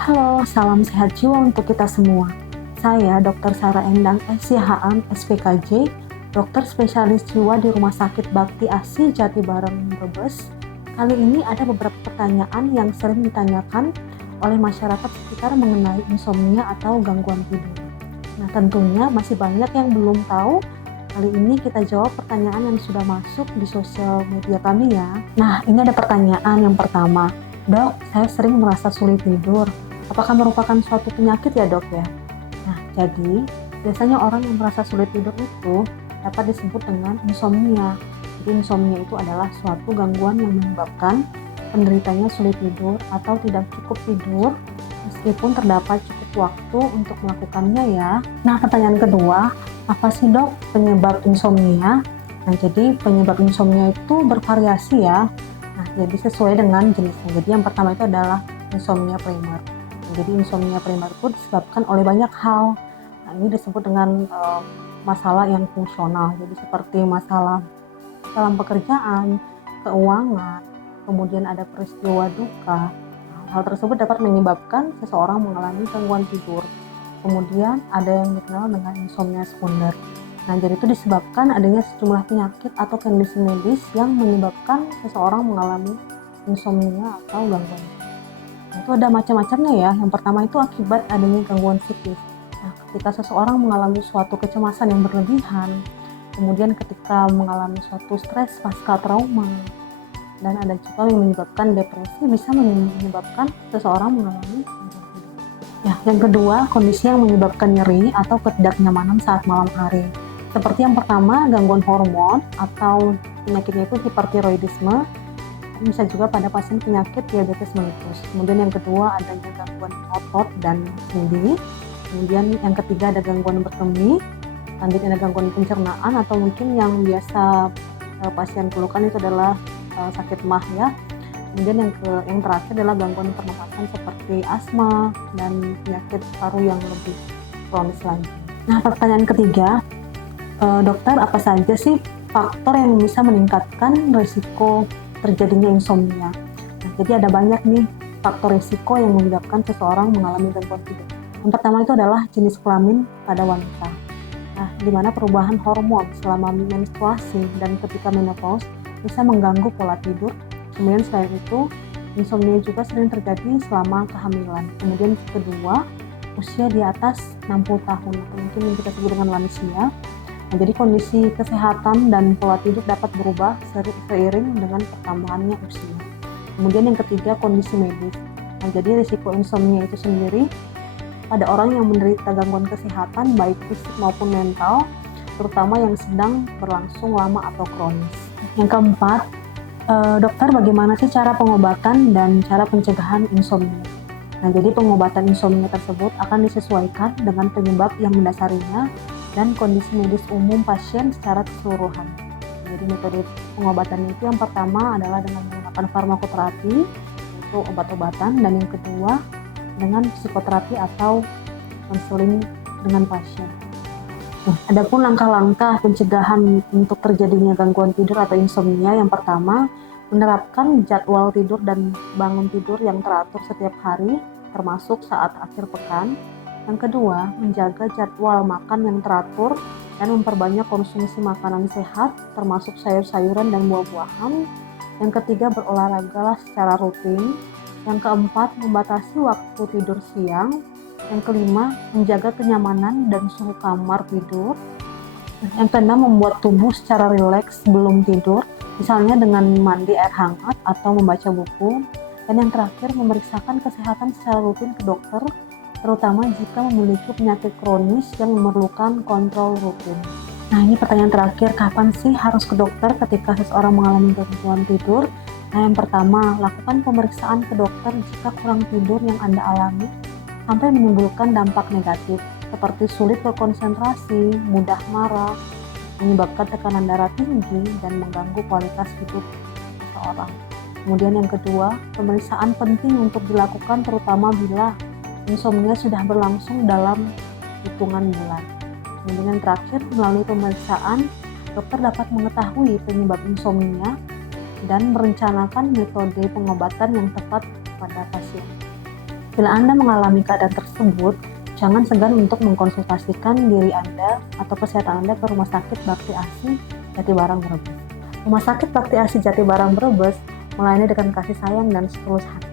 Halo, salam sehat jiwa untuk kita semua. Saya Dr. Sarah Endang, SCHM, SPKJ, dokter spesialis jiwa di Rumah Sakit Bakti Asi Jatibarang, Brebes. Kali ini ada beberapa pertanyaan yang sering ditanyakan oleh masyarakat sekitar mengenai insomnia atau gangguan tidur. Nah, tentunya masih banyak yang belum tahu. Kali ini kita jawab pertanyaan yang sudah masuk di sosial media kami ya. Nah, ini ada pertanyaan yang pertama. Dok, saya sering merasa sulit tidur. Apakah merupakan suatu penyakit ya dok ya? Nah, jadi biasanya orang yang merasa sulit tidur itu dapat disebut dengan insomnia. Jadi insomnia itu adalah suatu gangguan yang menyebabkan penderitanya sulit tidur atau tidak cukup tidur meskipun terdapat cukup waktu untuk melakukannya ya. Nah, pertanyaan kedua, apa sih dok penyebab insomnia? Nah, jadi penyebab insomnia itu bervariasi ya. Nah, jadi sesuai dengan jenisnya. Jadi yang pertama itu adalah insomnia primer. Jadi insomnia primer itu disebabkan oleh banyak hal. Nah, ini disebut dengan masalah yang fungsional. Jadi seperti masalah dalam pekerjaan, keuangan, kemudian ada peristiwa duka. Nah, hal tersebut dapat menyebabkan seseorang mengalami gangguan tidur. Kemudian ada yang dikenal dengan insomnia sekunder. Nah, jadi itu disebabkan adanya sejumlah penyakit atau kondisi medis yang menyebabkan seseorang mengalami insomnia atau gangguan tidur. Nah, itu ada macam-macamnya ya. Yang pertama itu akibat adanya gangguan psikis. Nah, ketika seseorang mengalami suatu kecemasan yang berlebihan, kemudian ketika mengalami suatu stres pasca trauma, dan ada juga yang menyebabkan depresi, bisa menyebabkan seseorang mengalami gangguan tidur. Ya, yang kedua, kondisi yang menyebabkan nyeri atau ketidaknyamanan saat malam hari. Seperti yang pertama, gangguan hormon atau penyakitnya itu hipertiroidisme. Bisa juga pada pasien penyakit diabetes mellitus. Kemudian yang kedua adanya gangguan otot dan sendi. Kemudian yang ketiga ada gangguan berkemih. Selanjutnya ada gangguan pencernaan atau mungkin yang biasa pasien keluhkan itu adalah sakit MAH ya. Kemudian yang terakhir adalah gangguan pernapasan seperti asma dan penyakit paru yang lebih kronis lagi. Nah, pertanyaan ketiga, dokter, apa saja sih faktor yang bisa meningkatkan risiko terjadinya insomnia? Nah, jadi ada banyak nih faktor risiko yang menyebabkan seseorang mengalami gangguan tidur. Yang pertama itu adalah jenis kelamin pada wanita. Nah, di mana perubahan hormon selama menstruasi dan ketika menopause bisa mengganggu pola tidur. Kemudian selain itu, insomnia juga sering terjadi selama kehamilan. Kemudian kedua, usia di atas 60 tahun atau mungkin yang kita sebut dengan lansia. Nah, jadi kondisi kesehatan dan pola tidur dapat berubah seiring dengan pertambahannya usia. Kemudian yang ketiga, kondisi medis. Nah, jadi risiko insomnia itu sendiri pada orang yang menderita gangguan kesehatan baik fisik maupun mental, terutama yang sedang berlangsung lama atau kronis. Yang keempat, dokter, bagaimana sih cara pengobatan dan cara pencegahan insomnia? Nah, jadi pengobatan insomnia tersebut akan disesuaikan dengan penyebab yang mendasarinya dan kondisi medis umum pasien secara keseluruhan. Jadi metode pengobatan itu yang pertama adalah dengan menggunakan farmakoterapi, yaitu obat-obatan, dan yang kedua dengan psikoterapi atau konseling dengan pasien. Nah, adapun langkah-langkah pencegahan untuk terjadinya gangguan tidur atau insomnia, yang pertama menerapkan jadwal tidur dan bangun tidur yang teratur setiap hari, termasuk saat akhir pekan. Yang kedua, menjaga jadwal makan yang teratur dan memperbanyak konsumsi makanan sehat, termasuk sayur-sayuran dan buah-buahan. Yang ketiga, berolahraga secara rutin. Yang keempat, membatasi waktu tidur siang. Yang kelima, menjaga kenyamanan dan suhu kamar tidur. Yang keenam, membuat tubuh secara rileks sebelum tidur, misalnya dengan mandi air hangat atau membaca buku. Dan yang terakhir, memeriksakan kesehatan secara rutin ke dokter, terutama jika memiliki penyakit kronis yang memerlukan kontrol rutin. Nah, ini pertanyaan terakhir, kapan sih harus ke dokter ketika seseorang mengalami gangguan tidur? Nah, yang pertama, lakukan pemeriksaan ke dokter jika kurang tidur yang Anda alami sampai menimbulkan dampak negatif, seperti sulit berkonsentrasi, mudah marah, menyebabkan tekanan darah tinggi, dan mengganggu kualitas hidup seseorang. Kemudian yang kedua, pemeriksaan penting untuk dilakukan terutama bila insomnia sudah berlangsung dalam hitungan bulan. Kemudian yang terakhir, melalui pemeriksaan, dokter dapat mengetahui penyebab insomnia dan merencanakan metode pengobatan yang tepat pada pasien. Bila Anda mengalami keadaan tersebut, jangan segan untuk mengkonsultasikan diri Anda atau kesehatan Anda ke Rumah Sakit Bakti Asi Jatibarang Brebes. Rumah Sakit Bakti Asi Jatibarang Brebes melayani dengan kasih sayang dan setulus hati.